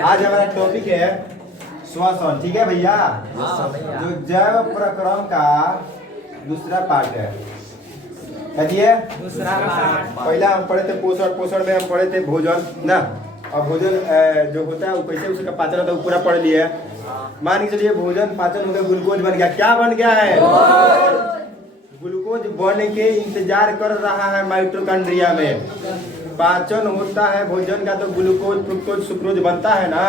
आज हमारा टॉपिक है श्वसन, ठीक है भैया। जो जैव प्रक्रम का दूसरा पार्ट है। दूसरा पार्ट। पहला हम पढ़े थे पोषण, पोषण में हम पढ़े थे भोजन ना। और भोजन जो होता है वो कैसे उसका पाचन होता है वो पूरा पढ़ लिया है। मान के चलिए भोजन पाचन हो गया, ग्लूकोज बन गया। क्या बन गया है? ग्लूकोज बन के इंतजार कर रहा है माइटोकॉन्ड्रिया में। पाचन होता है भोजन का तो ग्लूकोज फ्रुक्टोज सुक्रोज बनता है ना।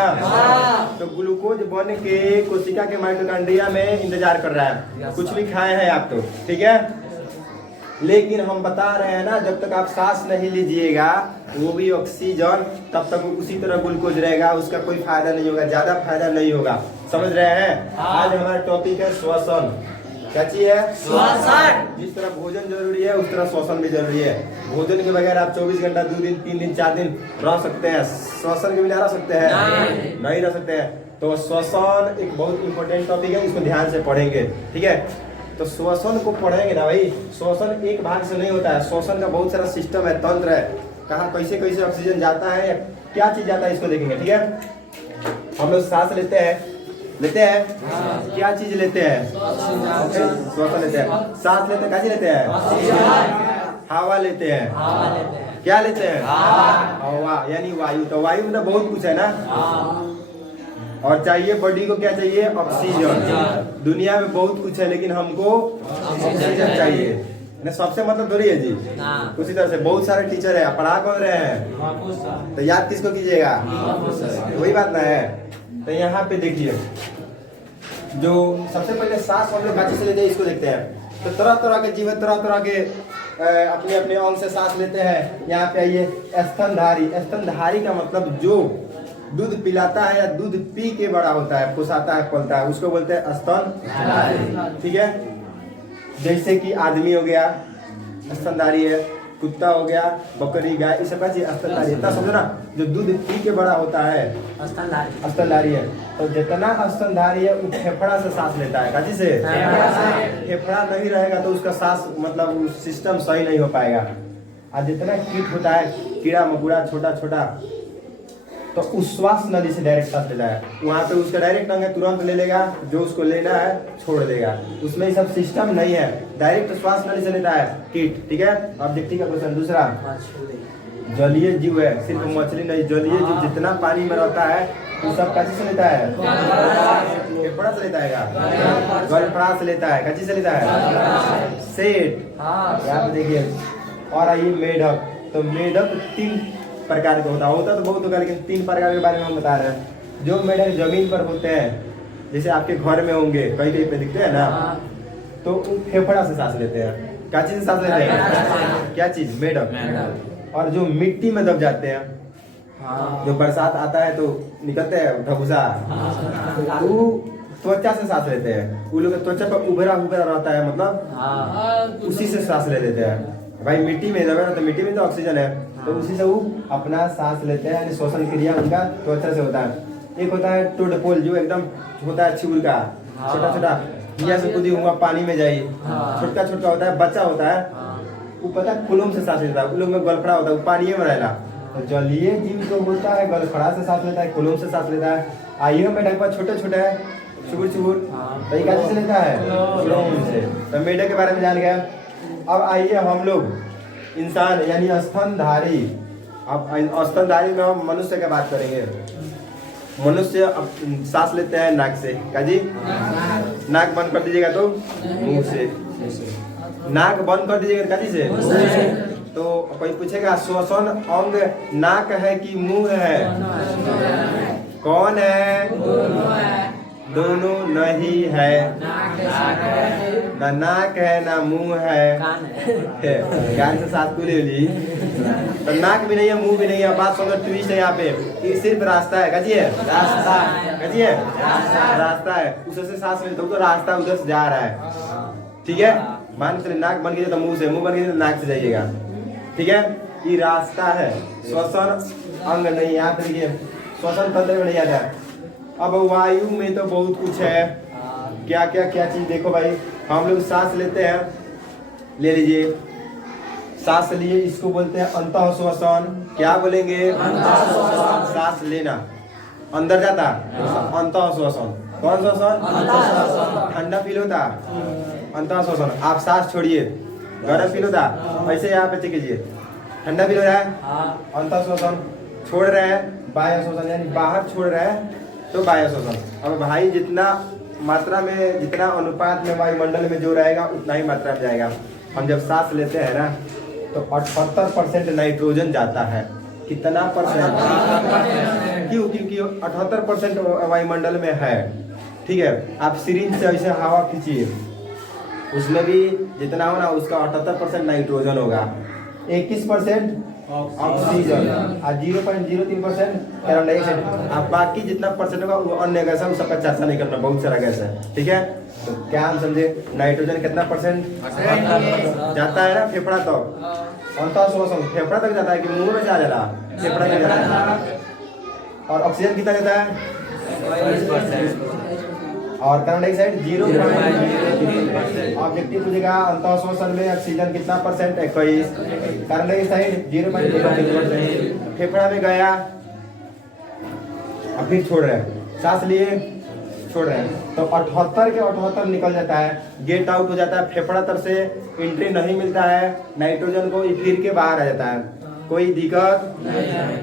तो ग्लूकोज बन के कोशिका के माइटोकॉन्ड्रिया में इंतजार कर रहा है। कुछ भी खाए हैं आप तो ठीक है, लेकिन हम बता रहे हैं ना जब तक आप सांस नहीं लीजिएगा वो भी ऑक्सीजन तब तक उसी तरह ग्लूकोज रहेगा, उसका कोई फायदा नहीं होगा, ज्यादा फायदा नहीं होगा। समझ रहे हैं? आज हमारा टॉपिक है श्वसन। क्या चीज है? श्वसन। जिस तरह भोजन जरूरी है उस तरह श्वसन भी जरूरी है। भोजन के बगैर आप 24 घंटा 2 दिन 3 दिन 4 दिन रह सकते हैं, श्वसन के बिना रह सकते हैं? नहीं रह सकते हैं। तो श्वसन एक बहुत इंपॉर्टेंट टॉपिक है, इसको ध्यान से पढ़ेंगे, ठीक है। तो श्वसन को पढ़ेंगे ना भाई। श्वसन एक भाग से नहीं होता है, श्वसन का बहुत सारा सिस्टम है, तंत्र है। कहाँ कैसे कैसे ऑक्सीजन जाता है, क्या चीज जाता है इसको देखेंगे, ठीक है। हम लोग सांस लेते हैं क्या चीज लेते हैं? श्वसन लेते हैं। सांस लेते हैं, क्या चीज लेते हैं? हवा लेते हैं। क्या लेते हैं? हवा यानी वायु। तो वायु में तो बहुत कुछ है ना। और चाहिए बॉडी को क्या चाहिए? ऑक्सीजन। दुनिया में बहुत कुछ है लेकिन हमको ऑक्सीजन चाहिए ना। सबसे मतलब थोड़ी है जी। उसी तरह से बहुत सारे टीचर है, पढ़ा कौन रहे हैं तो याद किसको कीजिएगा? वही बात ना है। तो यहाँ पे देखिए जो सबसे पहले सांस हम लोग काची से लेते हैं इसको देखते हैं। तो तरह तरह के जीव, तरह तरह के अपने अपने अंग से सांस लेते हैं। यहाँ पे आइए स्तनधारी। स्तनधारी का मतलब जो दूध पिलाता है या दूध पी के बड़ा होता है, फुसाता है, पलता है, उसको बोलते हैं स्तनधारी, ठीक है। जैसे कि आदमी हो गया स्तनधारी है, कुत्ता हो गया, बकरी, गाय, इस सब का चीज स्तनधारी है। समझो ना, जो दूध पी के बड़ा होता है स्तनधारी है। तो जितना स्तनधारी है वो फेफड़ा से सांस लेता है। काची से? फेफड़ा नहीं रहेगा तो उसका सांस मतलब सिस्टम सही नहीं हो पाएगा। और जितना कीट होता है, कीड़ा मकोड़ा छोटा छोटा, तो उस श्वास नली से डायरेक्ट सांस लेता है। वहाँ पे उसका डायरेक्ट अंग है, तुरंत ले लेगा, जो उसको लेना है छोड़ देगा। उसमें ये सब सिस्टम नहीं है, डायरेक्ट श्वास नली से लेता है कीट, ठीक है। ऑब्जेक्टिव का क्वेश्चन दूसरा, जलीय जीव है, सिर्फ मछली नहीं, जलीय जीव जितना पानी में रहता है वो सब काची से लेता है? फेफड़ा से लेता है, गलफड़ा से लेता है। काची से लेता है? सेट। यहाँ पे देखिए। और आइए मेढक। तो मेढक 3 प्रकार का होता तो बहुत होगा, लेकिन 3 प्रकार के बारे में हम बता रहे हैं। जो मेढक जमीन पर होते हैं, जैसे आपके घर में होंगे, कहीं कहीं पे दिखते हैं ना, तो वो फेफड़ा से सांस लेते हैं। क्या चीज से सांस लेते हैं? क्या चीज? मेढक। और जो मिट्टी में दब जाते हैं, जो बरसात आता है तो निकलते हैं ढबूसा, वो त्वचा से सांस लेते हैं। वो लोग त्वचा पर उभरा उभरा रहता है, मतलब उसी से सांस ले लेते हैं। भाई मिट्टी में दबे ना, तो मिट्टी में तो ऑक्सीजन है, तो उसी से वो अपना सांस लेते हैं। यानी श्वसन क्रिया उनका त्वचा से होता है। एक होता है टोडपोल, जो एकदम होता है छिउर का, छोटा छोटा, हिया से कूदी हुआ पानी में जाई, छोटा छोटा होता है, बच्चा होता है, वो पता है कुलुम से सांस लेता है। उन लोग में गलफड़ा होता है, वो पानी में रहेगा। तो जलीय जीव जो होता है गलफड़ा से सांस लेता है, कुलुम से सांस लेता है। आइए मेढक पर छोटे छोटे है, चुबुर चुबुर, तो ये कैसे लेता है? कुलुम से। तो मेढक के बारे में जान गया। अब आइए हम लोग इंसान यानी स्तनधारी। अब स्तनधारी में हम मनुष्य की बात करेंगे। मनुष्य अब सांस लेते हैं नाक से। क्या जी? नाक बंद कर दीजिएगा तो मुंह से। नाक बंद कर दीजिएगा क्या से? तो कोई पूछेगा श्वसन अंग नाक है कि मुंह है? कौन है? दोनों नहीं है। ना नाक है ना मुंह है, कान से सांस को ले ली। तो नाक भी नहीं है, मुंह भी नहीं है। बात समझो, ट्विस्ट है यहाँ पे। ये सिर्फ रास्ता है। क्या है? रास्ता। क्या है? रास्ता है। उससे सांस लेते हो तो रास्ता उधर से जा रहा है, ठीक है। मान के चलिए नाक बन गई तो मुंह से, मुंह बन गई तो नाक से जाइएगा, ठीक है। ये रास्ता है, श्वसन अंग नहीं। यहाँ पे देखिए श्वसन तंत्र में नहीं आता है। अब वायु में तो बहुत कुछ है। क्या चीज देखो भाई, हम लोग सांस लेते हैं, ले लीजिए सांस लिए, इसको बोलते हैं अंतः श्वसन। क्या बोलेंगे? सांस लेना। अंदर जाता अंतः श्वसन। कौन श्वसन? ठंडा फील होता अंतः श्वसन। आप सांस छोड़िए, गर्म फील होता, ऐसे यहाँ पे चेक कीजिए, ठंडा फील हो रहा है अंतः श्वसन। छोड़ रहे हैं बाह्य श्वसन, यानी बाहर छोड़ रहे हैं तो बाह्य श्वसन। अब भाई जितना मात्रा में, जितना अनुपात में वायुमंडल में जो रहेगा उतना ही मात्रा में जाएगा। हम जब सांस लेते हैं ना तो 78% नाइट्रोजन जाता है। कितना परसेंट? क्यों? क्योंकि 78% वायुमंडल में है। ठीक है, आप सिरिंज से ऐसे हवा खींचिए, उसमें भी जितना हो ना उसका 78% नाइट्रोजन होगा, 21% ऑक्सीजन और 0.03% कार्बन डाइऑक्साइड। अब बाकी जितना परसेंट होगा वो अन्य गैस है, वो सबका चर्चा नहीं करना, बहुत सारा गैस है। ठीक है, तो क्या हम समझे? नाइट्रोजन कितना परसेंट जाता है ना फेफड़ा तक, अंतः श्वसन फेफड़ा तक जाता है कि मुंह में जा रहा फेफड़ा तक जाता है। और ऑक्सीजन कितना जाता है? और कार्बन डाइऑक्साइड 0.03%। ऑब्जेक्टिव पूछेगा अंतः श्वसन में ऑक्सीजन कितना परसेंट? 21। Carbon dioxide 0.03%। फेफड़ा में गया, अब फिर छोड़ रहे हैं, सांस लिए छोड़ रहे हैं, तो 78 के 78 निकल जाता है, गेट आउट हो जाता है। फेफड़ा तरफ से एंट्री नहीं मिलता है नाइट्रोजन को, फिर के बाहर आ जाता है। कोई दिक्कत नहीं।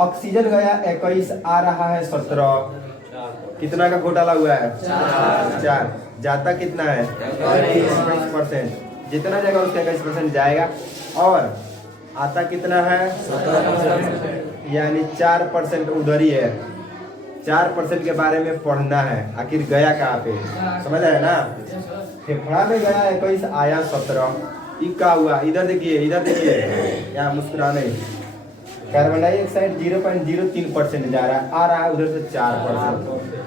ऑक्सीजन गया 21, आ रहा है 17। कितना का घोटाला हुआ है? 4। जाता कितना है? 21%। जितना जाएगा उसका 21% जाएगा। और आता कितना है? 17%। यानी 4% उधर ही है। 4% के बारे में पढ़ना है, आखिर गया कहाँ पे, समझ आया ना? फेफड़ा में गया 21, आया 17। क्या हुआ? इधर देखिए, इधर देखिए, यहाँ मुस्कुरा नहीं। कार्बन डाइऑक्साइड 0.03% जा रहा है, आ रहा है उधर से 4%।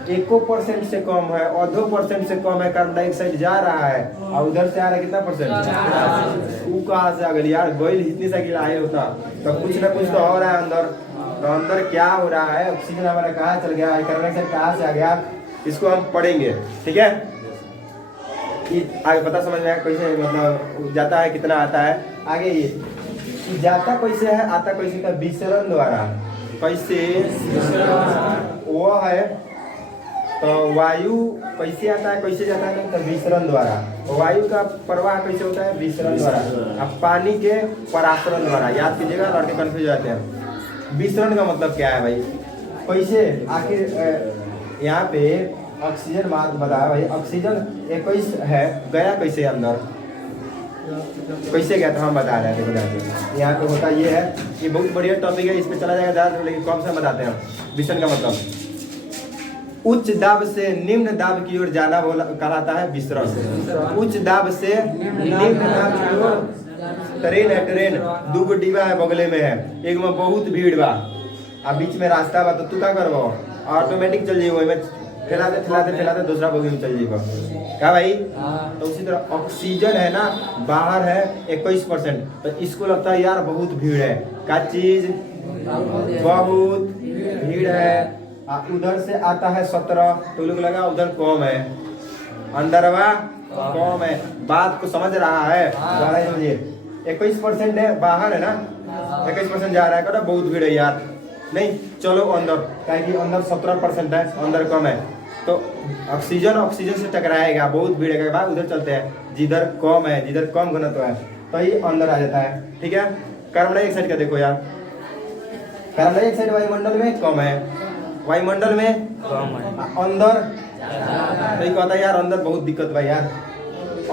1% से कम है, आधो % से कम है, कार्बन डाइऑक्साइड जा रहा है और उधर से आ रहा है कितना %? वो कहाँ से आ गई यार? गोइल इतनी साइकिल आए होता तो कुछ ना कुछ तो हो रहा है अंदर। तो अंदर क्या हो रहा है? ऑक्सीजन हमारा कहाँ चल गया, कार्बन डाइऑक्साइड कहाँ से आ गया, इसको हम पढ़ेंगे। ठीक है, आगे पता समझ में आया कैसे मतलब जाता है, कितना आता है। आगे ये जाता कैसे है, आता कैसे का? विसरण द्वारा। कैसे? वो है तो वायु कैसे आता है, कैसे जाता है? तो विसरण द्वारा। वायु का प्रवाह कैसे होता है? विसरण द्वारा। अब पानी के परासरण द्वारा। याद कीजिएगा, लड़के कंफ्यूज हो जाते हैं। विसरण का मतलब क्या है भाई? कैसे? आखिर यहाँ पे ऑक्सीजन बात बताया भाई, ऑक्सीजन 21 है, गया कैसे अंदर? कैसे गया था हम बता रहे थे। यहाँ पे होता ये है, ये बहुत बढ़िया टॉपिक है, इस पे चला जाएगा ज़्यादा, लेकिन कम से बताते हैं। विसरण का मतलब उच्च दाब से निम्न दाब की ओर जाना कहलाता है विसरण। उच्च दाब से निम्न दाब की ओर। ट्रेन है, ट्रेन दूगो डिब्बा है, बगले में है, एक में बहुत भीड़ बा, अब बीच में रास्ता बा, तो तू क्या करबो? ऑटोमेटिक चल जाइए, में फैलाते दूसरा बोगी में चल जाइए। क्या भाई? तो उसी तरह ऑक्सीजन है ना, बाहर है 21%, तो इसको लगता है यार बहुत भीड़ है। क्या चीज? बहुत भीड़ है। उधर से आता है 17, तो लोग लगा उधर कम है, अंदरवा कम है। बात को समझ रहा है? 21% है, बाहर है ना, 21% जा रहा है, कहता बहुत भीड़ है यार, नहीं चलो अंदर, क्योंकि अंदर 17% है, अंदर कम है, तो ऑक्सीजन से टकराएगा, बहुत भीड़ है, भाई उधर चलते हैं, जिधर कम है, जिधर कम घनत्व है, तो ये अंदर आ जाता है। ठीक है, कार्बन डाइऑक्साइड का देखो यार, कार्बन डाइऑक्साइड वायुमंडल में कम है, वायुमंडल में अंदर नहीं कहता यार, अंदर बहुत दिक्कत भाई यार,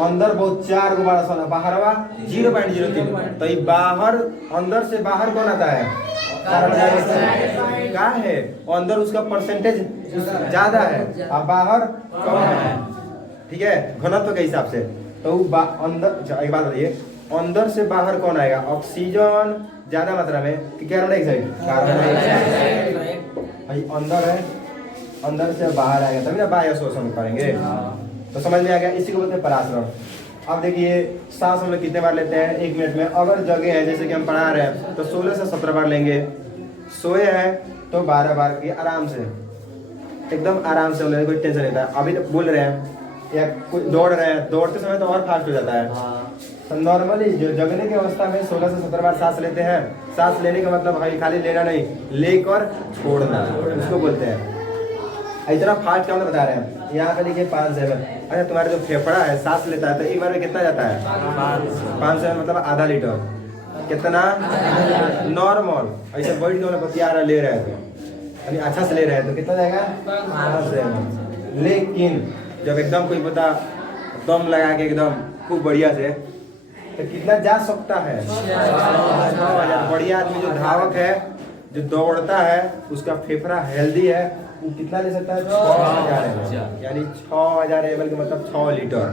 अंदर बहुत 4 गुब्बारा सोना, बाहरवा 0.03, तो ये बाहर, अंदर से बाहर कौन आता है? Carbon dioxide. क्या है? अंदर उसका परसेंटेज ज्यादा है और बाहर कम है। ठीक है, घनत्व के हिसाब से। तो अंदर एक बात बताइए, अंदर से बाहर कौन आएगा? ऑक्सीजन ज्यादा मात्रा में कि कार्बन डाइऑक्साइड? कार्बन डाइऑक्साइड अंदर है, अंदर से बाहर आएगा, तभी ना बाह्य शोषण करेंगे। तो समझ में आ गया, इसी को बोलते हैं परासरण। अब देखिए सांस हम लोग कितने बार लेते हैं 1 मिनट में? अगर जगह है, जैसे कि हम पढ़ा रहे हैं, तो 16 से 17 बार लेंगे। सोए हैं तो 12 बार की आराम से, एकदम आराम से लेंगे, कोई टेंशन नहीं था। अभी तो बोल रहे हैं या कोई दौड़ रहे हैं, दौड़ते समय तो और फास्ट हो जाता है, तो नॉर्मली जो जगने की अवस्था में 16 से 17 बार सांस लेते हैं। सांस लेने का मतलब भाई खाली लेना नहीं, लेकर छोड़ना उसको बोलते हैं। इतना फास्ट क्या बता रहे हैं, यहाँ पे लिखिए 5 7। अच्छा तुम्हारा जो फेफड़ा है सांस लेता है तो एक बार में कितना जाता है? 5 7 मतलब आधा लीटर। कितना? नॉर्मल ऐसे बैठ के बतिया रहा ले रहे थे अभी अच्छा से ले रहे हैं तो कितना जाएगा? 5 7। लेकिन जब एकदम कोई बता दम लगा के एकदम खूब बढ़िया से तो कितना जा सकता है? 6,000। बढ़िया आदमी जो धावक है, जो दौड़ता है, उसका फेफड़ा हेल्दी है, वो कितना ले सकता है? 6,000 ml, यानी 6,000 ml का मतलब 6 लीटर।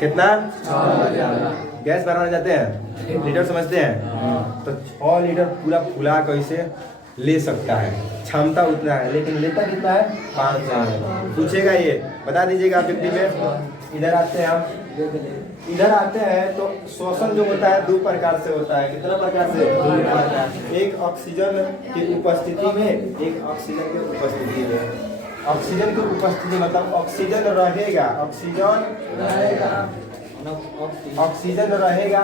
कितना? 6,000। गैस बनाने जाते हैं, लीटर समझते हैं, तो 6 लीटर पूरा फुला कैसे ले सकता है, क्षमता उतना है, लेकिन लेता कितना है? 5,000। पूछेगा ये, बता दीजिएगा व्यक्ति में। इधर आते हैं हम, इधर आते हैं तो श्वसन जो होता है 2 प्रकार से होता है। कितना प्रकार से? 2 प्रकार। एक ऑक्सीजन की उपस्थिति में, एक ऑक्सीजन की उपस्थिति में। ऑक्सीजन की उपस्थिति मतलब ऑक्सीजन रहेगा, ऑक्सीजन रहेगा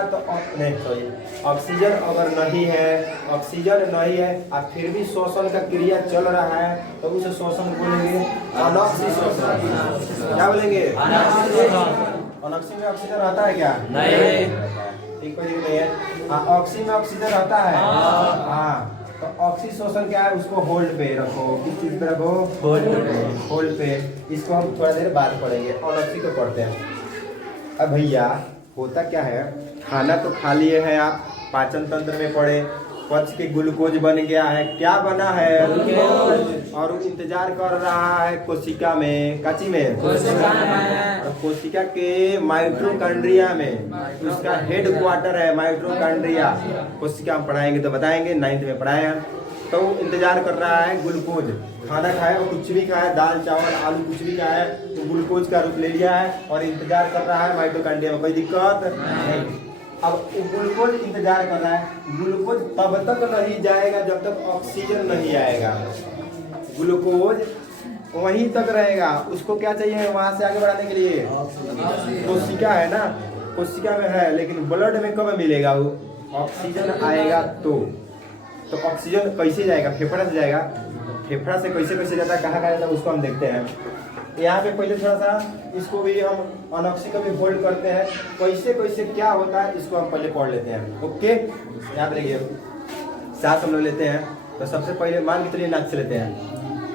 तो नहीं सॉरी, ऑक्सीजन अगर नहीं है, ऑक्सीजन नहीं है और फिर भी श्वसन का क्रिया चल रहा है तो उस श्वसन को बोलेंगे अनॉक्सी श्वसन। क्या बोलेंगे? अनॉक्सी में ऑक्सीजन रहता है क्या? नहीं। ठीक कोई नहीं है। ऑक्सी में ऑक्सीजन रहता है। हाँ, तो ऑक्सी श्वसन क्या है? उसको होल्ड पे रखो। किस चीज पे रखो? होल्ड पे। होल्ड पे। इसको हम थोड़ा देर बाद पढ़ेंगे, अनॉक्सी को पढ़ते हैं। अब भैया होता क्या है, खाना तो खा लिए हैं आप, पाचन तंत्र में पड़े, पच के ग्लूकोज बन गया है। क्या बना है? और वो इंतजार कर रहा है कोशिका में, काची में, और कोशिका के माइटोकॉन्ड्रिया में। उसका हेड क्वार्टर है माइटोकॉन्ड्रिया। कोशिका हम पढ़ाएंगे तो बताएंगे, 9th में पढ़ाए हैं। तो इंतजार कर रहा है ग्लूकोज। खाना खाया वो कुछ भी खाया, दाल चावल आलू कुछ भी खाया, तो ग्लूकोज का रूप ले लिया है और इंतजार कर रहा है माइटोकॉन्ड्रिया में। कोई दिक्कत नहीं। अब ग्लूकोज इंतजार कर रहा है, ग्लूकोज तब तक नहीं जाएगा जब तक ऑक्सीजन नहीं आएगा। ग्लूकोज वहीं तक रहेगा, उसको क्या चाहिए वहां से आगे बढ़ाने के लिए? कोशिका है ना, कोशिका में है, लेकिन ब्लड में कब मिलेगा? वो ऑक्सीजन आएगा तो ऑक्सीजन कैसे जाएगा? फेफड़ा से जाएगा। फेफड़ा से कैसे कैसे जाता है, कहाँ जाता है, उसको हम देखते हैं। यहाँ पे पहले थोड़ा सा इसको भी हम अनॉक्सी को भी होल्ड करते हैं, कैसे कैसे क्या होता है इसको हम पहले पढ़ लेते हैं। ओके, यहाँ पे देखिए सांस हम लोग लेते हैं तो सबसे पहले मान के चलिए नाक से लेते हैं,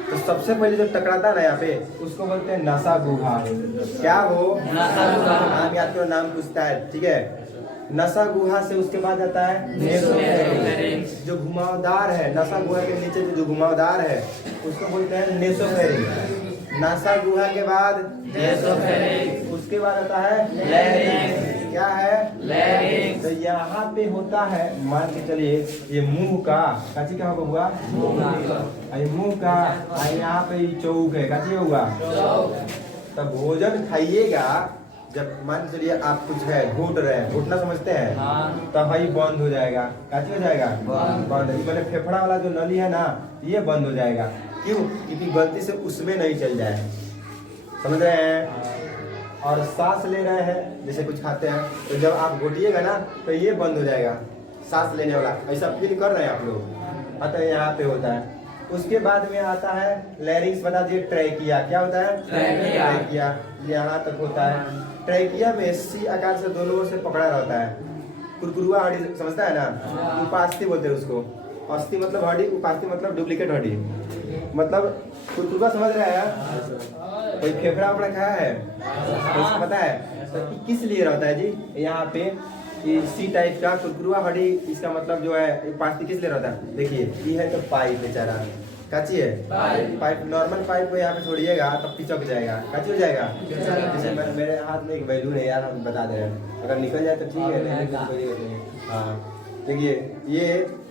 तो सबसे पहले जो टकराता है ना यहाँ पे उसको बोलते हैं नसा गुहा। क्या हो? नाम याद करो, नाम पूछता है, ठीक है। नसा गुहा से उसके बाद आता है नेसोफेरिंक्स, जो घुमावदार है। नसा गुहा के नीचे जो घुमावदार है उसको बोलते हैं नेसोफेरिंक्स। नसा गुहा के बाद नेसोफेरिंक्स, उसके बाद आता है लैरिंक्स। क्या है? लैरिंक्स। तो यहाँ पे होता है, मान के चलिए ये मुंह का, काची क्या होगा? ये मुंह का, यहाँ पे चौक है, काची होगा? तब भोजन खाइएगा, जब मान के चलिए आप कुछ है घुट रहे हैं, घुटना समझते हैं, तब भाई बंद हो जाएगा। काची हो जाएगा? बंद। मैंने फेफड़ा वाला जो नली है ना, ये बंद हो जाएगा। क्यों? क्योंकि गलती से उसमें नहीं चल जाए, समझ रहे हैं। और सांस ले रहे हैं, जैसे कुछ खाते हैं तो जब आप घोटिएगा ना तो ये बंद हो जाएगा, सांस लेने वाला। ऐसा फील कर रहे हैं आप लोग? अतः यहाँ पे होता है। उसके बाद में आता है लैरिंक्स। बता दिए ट्रैकिया। क्या होता है? ट्रैकिया यहाँ तक होता है। ट्रैकिया में सी आकार से दोनों ओर से पकड़ा रहता है। कुरकुरुआ हड्डी समझता है ना, उपास्थि बोलते हैं उसको। अस्थि मतलब हड्डी, उपास्थि मतलब डुप्लीकेट हड्डी। मतलब कुरकुरुआ समझ रहे हैं? कोई फेफड़ा वफड़ा खाया है? पता है तो किस लिए रहता है जी? यहाँ पे सी टाइप का कुरकुरुआ हड्डी, इसका मतलब जो है उपास्थि किस लिए रहता है? देखिए ये है तो पाइप बेचारा, काची है पाइप। नॉर्मल पाइप को यहाँ पे छोड़िएगा तब पिचक जाएगा, काची हो जाएगा। जैसे मेरे हाथ में एक बैलून है यार, हम बता दे रहे हैं, अगर निकल जाए तो ठीक है, नहीं तो कोई दिक्कत नहीं। हाँ देखिए ये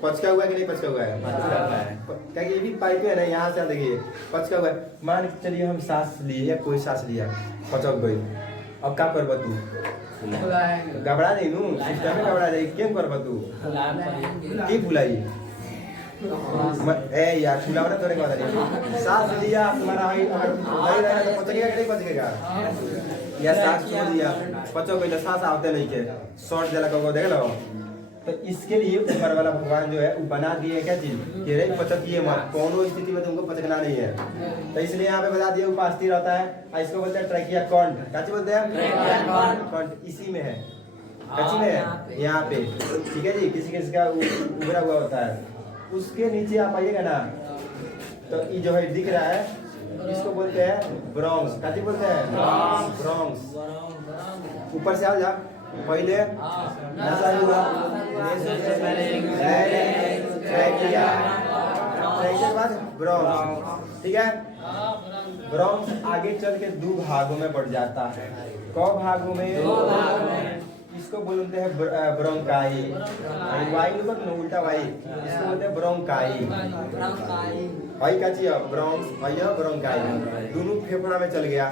पचका हुआ है कि नहीं पचका हुआ है? क्या ये भी पाइप है ना, यहाँ से देखिए पचका हुआ है। मान के चलिए हम सांस लिए, कोई सांस लिया, पचक गई, अब क्या करब तू? घबरा नहीं नू, सिस्टम में घबरा जाए, क्यों करब तू? की फुलाई ए यार छुलावा ना तोरे के बाद नहीं सांस लिया तुम्हारा हाई अगर नहीं रहेगा तो पचेगा कि नहीं पचेगा या सांस छोड़ दिया पचो कोई सांस आते नहीं के शॉर्ट जला को देख लो तो इसके लिए ऊपर वाला भगवान जो है वो बना दिए क्या चीज कि रे पचकिए मत कोनो स्थिति में तुमको पचकना नहीं है तो इसलिए यहाँ पे बता दिया ऊपर स्थिर रहता है इसको बोलते हैं ट्रैकिया कॉन्ट क्या चीज बोलते हैं कॉन्ट इसी में है कच्ची में है यहाँ पे ठीक है जी किसी किसी का उभरा हुआ होता है उसके नीचे आप आइएगा ना तो ये जो है दिख रहा है इसको बोलते हैं ब्रोंक्स क्या चीज बोलते हैं ब्रोंक्स ऊपर से आ जा पहले नशा हुआ के बाद ब्रोंक्स ठीक है ब्रोंक्स आगे चल के दो भागों में बढ़ जाता है कौ भागों में इसको बोलते हैं ब्रोंकाई वायु को उल्टा वायु इसको बोलते हैं ब्रोंकाई भाई का चीज ब्रोंक्स भैया ब्रोंकाई दोनों फेफड़ा में चल गया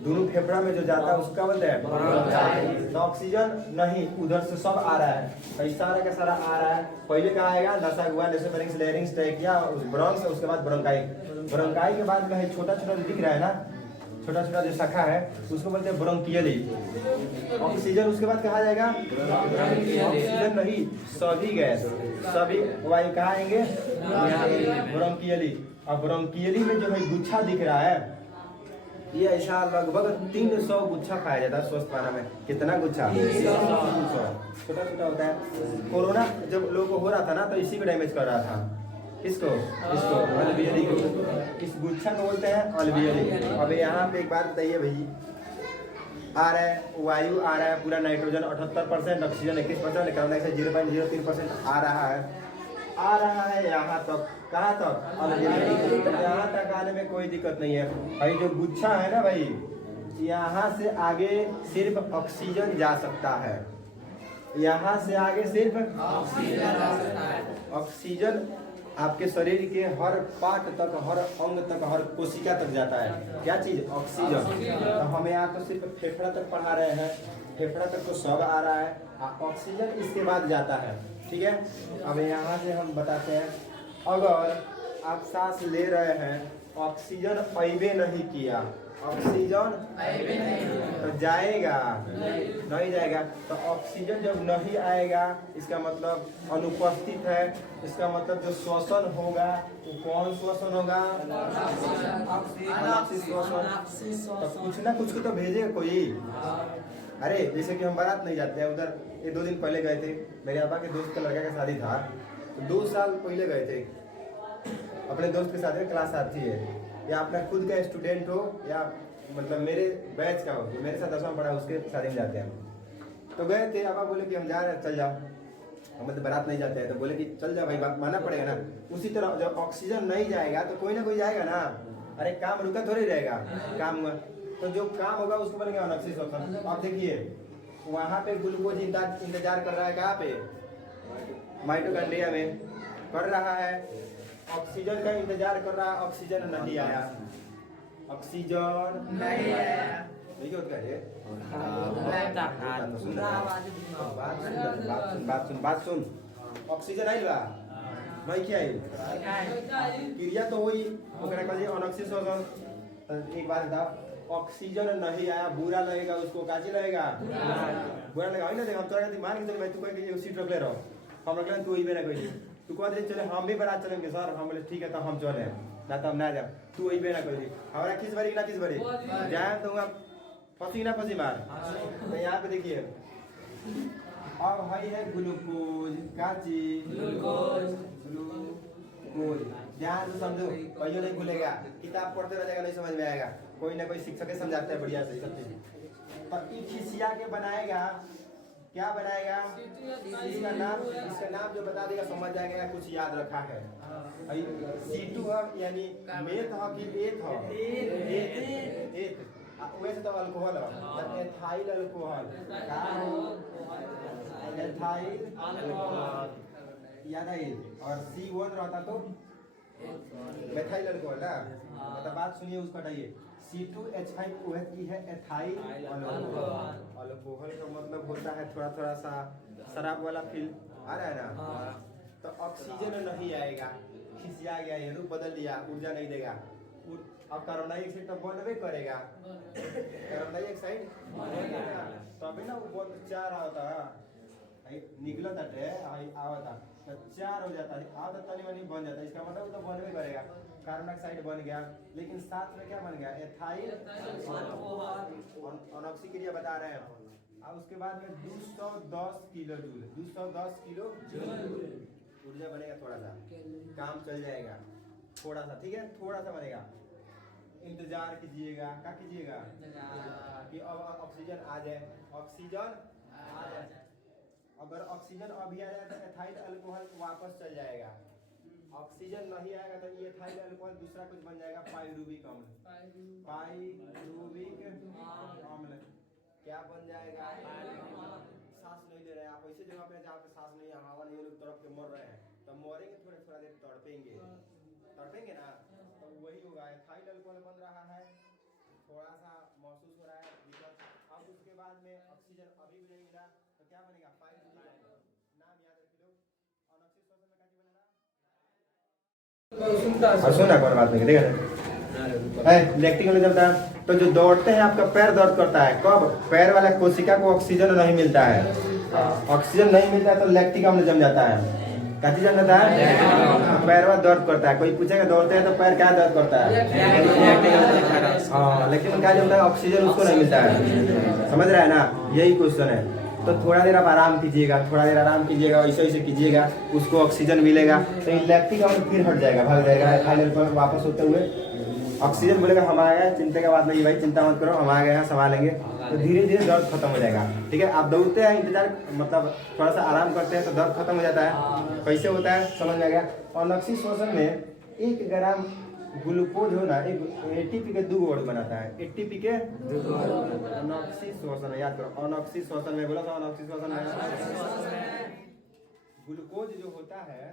दोनों फेफड़ा में जो जाता है उसका बोलते हैं तो ऑक्सीजन नहीं उधर से सब आ रहा है सारा का सारा आ रहा है पहले कहा आएगा नशा हुआ नेसोफेरिंक्स लेरिंग्स ट्रैकिया ब्रोंक्स उसके बाद ब्रोंकाई ब्रोंकाई के बाद में छोटा छोटा जो दिख रहा है ना छोटा छोटा जो शाखा है उसको बोलते हैं ब्रोंकियली ऑक्सीजन उसके बाद कहा जाएगा ऑक्सीजन नहीं सभी गैस सभी वायु कहाँ आएंगे ब्रोंकियली और ब्रोंकियली में जो है गुच्छा दिख रहा है ये ऐसा लगभग 300 गुच्छा खाया जाता है स्वस्थ खाना में कितना गुच्छा 300 छोटा छोटा होता है कोरोना जब लोगों को हो रहा था ना तो इसी को डैमेज कर रहा था किसको इसको अल्वियली को इस गुच्छा को बोलते हैं अल्वियली अब यहाँ पे एक बात बताइए भाई आ रहा है वायु आ रहा है पूरा नाइट्रोजन 78% ऑक्सीजन 21% कार्बन डाइऑक्साइड 0.03% आ रहा है यहाँ तक कहाँ तक यहाँ तक आने में कोई दिक्कत नहीं है भाई जो गुच्छा है ना भाई यहाँ से आगे सिर्फ ऑक्सीजन जा सकता है यहाँ से आगे सिर्फ ऑक्सीजन आपके शरीर के हर पार्ट तक हर अंग तक हर कोशिका तक जाता है क्या चीज ऑक्सीजन तो हमें यहाँ तो सिर्फ फेफड़ा तक पढ़ा रहे हैं फेफड़ा तक तो सब आ रहा है ऑक्सीजन इसके बाद जाता है ठीक है अब यहाँ से हम बताते हैं अगर आप सांस ले रहे हैं ऑक्सीजन अइबे नहीं किया ऑक्सीजन तो जाएगा नहीं जाएगा तो ऑक्सीजन जब नहीं आएगा इसका मतलब अनुपस्थित है इसका मतलब जो श्वसन होगा तो कौन श्वसन होगा श्वसन तो कुछ ना कुछ को तो भेजेगा कोई अरे जैसे कि हम बारात नहीं जाते हैं उधर ये 2 दिन पहले गए थे मेरे पापा के दोस्त का लड़का का शादी था तो 2 साल पहले गए थे अपने दोस्त के साथ में क्लास साथी है या अपना खुद का स्टूडेंट हो या मतलब मेरे बैच का हो जो मेरे साथ 10वां पढ़ा उसके शादी में जाते हैं तो गए थे पापा बोले कि हम जा रहे हैं चल जाओ हम मतलब बारात नहीं जाते हैं तो बोले कि चल जाओ भाई मानना पड़ेगा ना उसी तरह जब ऑक्सीजन नहीं जाएगा तो कोई ना कोई जाएगा ना अरे काम रुका थोड़ी रहेगा काम हुआ तो जो काम होगा उसको बोलेंगे ऑक्सीजन आप देखिए वहाँ पे ग्लूकोज इंतजार कर रहा है कहाँ पे माइटोकॉन्ड्रिया में कर रहा है ऑक्सीजन का इंतजार कर रहा है ऑक्सीजन नहीं आया ऑक्सीजन नहीं आया नहीं होता है बात सुन ऑक्सीजन आई बा नहीं क्या आई क्रिया तो हुई ओकरा कहलिए अनऑक्सीजन एक बात बता ऑक्सीजन नहीं आया बुरा लगेगा उसको काची लगेगा बुरा लगेगा ना देख हम तोरा के मान के चल भाई तू कह के सीट रख ले रहो हम रख ले तू ही ना कोई तू कहते चले हम भी बारात चलेंगे सर हम बोले ठीक है तो हम चले ना तो हम ना जाए तू वही ना कोई हमारा किस बारी ना किस बारी जाए तो फंसी ना फंसी मार तो यहाँ पे देखिए अब भाई है ग्लूकोज काची ग्लूकोज ध्यान से समझो कहीं नहीं भूलेगा किताब पढ़ते रह जाएगा नहीं समझ में आएगा कोई ना कोई शिक्षक समझाता है बढ़िया से सब चीज पर खिसिया के बनाएगा क्या बनाएगा इसका नाम जो बता देगा समझ जाएगा कुछ याद रखा है C2 यानी मेथ हो कि एथ हो एथ वैसे तो अल्कोहल हो एथाइल अल्कोहल एथाइल अल्कोहल याद है और C1 रहता तो मेथाइल अल्कोहल ना मतलब बात सुनिए उसको हटाइए C2H5OH है एथाइल अल्कोहल का मतलब होता है थोड़ा थोड़ा सा शराब वाला फील आ रहा है ना तो तो ऑक्सीजन नहीं आएगा, खिसिया गया, ये रूप बदल लिया, ऊर्जा नहीं देगा। अब कार्बन डाइऑक्साइड तो बनबे करेगा, कार्बन डाइऑक्साइड तभी ना वो बहुत चार होता निकला था आवता तो चार हो जाता है, आवता तनी मनी बन जाता है, इसका मतलब वो तो बनबे करेगा, कार्बन डाइऑक्साइड बन गया। लेकिन साथ में क्या बन गया, एथाइल अनऑक्सीक्रिया बता रहे हैं। अब उसके बाद में 210 किलो जूल, 210 किलो ऊर्जा बनेगा, थोड़ा सा काम चल जाएगा, थोड़ा सा, ठीक है, थोड़ा सा बनेगा। इंतजार कीजिएगा, क्या कीजिएगा कि अब ऑक्सीजन आ जाए, ऑक्सीजन आ जाए। अगर ऑक्सीजन अभी आ जाए तो एथाइल अल्कोहल वापस चल जाएगा, ऑक्सीजन नहीं आएगा तो ये एथाइल अल्कोहल दूसरा कुछ बन जाएगा, पाइरुविक अम्ल, पाइरुविक अम्ल क्या बन जाएगा, सांस नहीं ले रहे हैं आप, ऐसे जगह पे जहाँ पे सांस नहीं, हवा नहीं, लोग तड़प के मर रहे हैं, तो मरेंगे थोड़ा थोड़ा देर, तड़पेंगे तड़पेंगे ना, तो वही होगा, एथाइल अल्कोहल बन रहा है, थोड़ा सा महसूस हो रहा है दिक्कत। अब उसके बाद में ऑक्सीजन अभी भी नहीं मिला तो क्या बनेगा, पाइरुविक अम्ल, नाम याद रखिए लोग। अनॉक्सिक श्वसन में क्या बनेगा, सुना कौन बात नहीं, ठीक है। लैक्टिक अम्ल चलता है तो जो दौड़ते हैं आपका पैर दर्द करता है, कब, पैर वाला कोशिका को ऑक्सीजन नहीं मिलता है, ऑक्सीजन नहीं मिलता है तो लैक्टिक अम्ल जम जाता है, क्या चीज जम जाता है, पैर में दर्द करता है। कोई पूछेगा दौड़ते हैं तो पैर क्या दर्द करता है, हाँ, लेकिन क्या जमता है, ऑक्सीजन उसको नहीं मिलता है, समझ रहा है ना, यही क्वेश्चन है। तो थोड़ा देर आप आराम कीजिएगा, थोड़ा देर आराम कीजिएगा, ऐसे ऐसे कीजिएगा, उसको ऑक्सीजन मिलेगा तो लैक्टिक अम्ल फिर हट जाएगा, भाग जाएगा, एथाइल पर वापस होते हुए ऑक्सीजन बोलेगा हम आ गए, चिंता का बात नहीं भाई, चिंता मत करो, हम आ गए हैं, संभालेंगे। तो धीरे धीरे दर्द खत्म हो जाएगा, ठीक है। आप दौड़ते हैं, इंतजार मतलब थोड़ा सा आराम करते हैं तो दर्द खत्म हो जाता है, कैसे होता है समझ में आ गया। अनॉक्सिक श्वसन में 1 ग्राम ग्लूकोज हो ना, एक एटीपी के 2 वर्ड बनाता है, एटीपी के अनॉक्सिक श्वसन, याद करो, अनॉक्सिक श्वसन में बोला था, अनॉक्सिक श्वसन में ग्लूकोज जो होता है